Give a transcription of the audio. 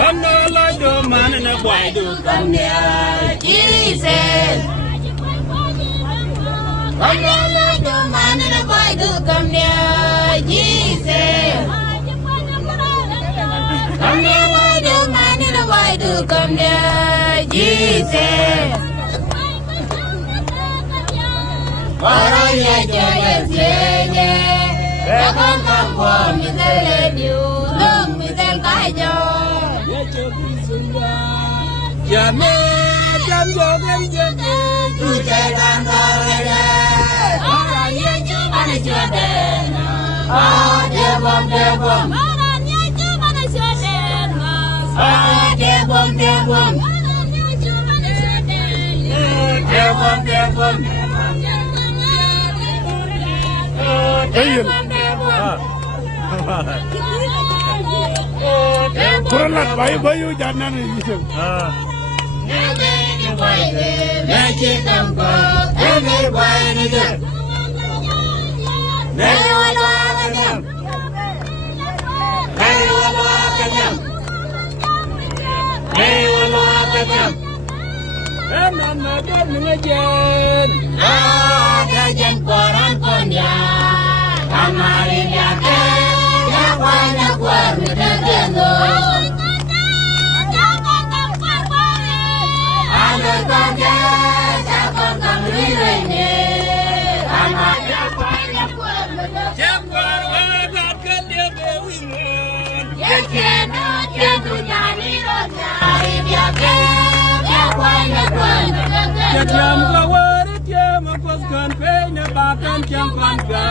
Come no like the man in a boy do come near Jesus. Come no like the man in a boy do come near Jesus. Come no like the man in a boy do come near Jesus. Para ye joye ye. Come for me the lady, long me the guy. Ya me jam yo gam je tu je dan da le ara ye chu ba ne chu de na de bom ara ye chu ba ne chu de na de bom ara ye chu ba ne chu de bom Kurang bayu jangan itu. Jam kawari jam pas kan pe ne bakan jam kan ga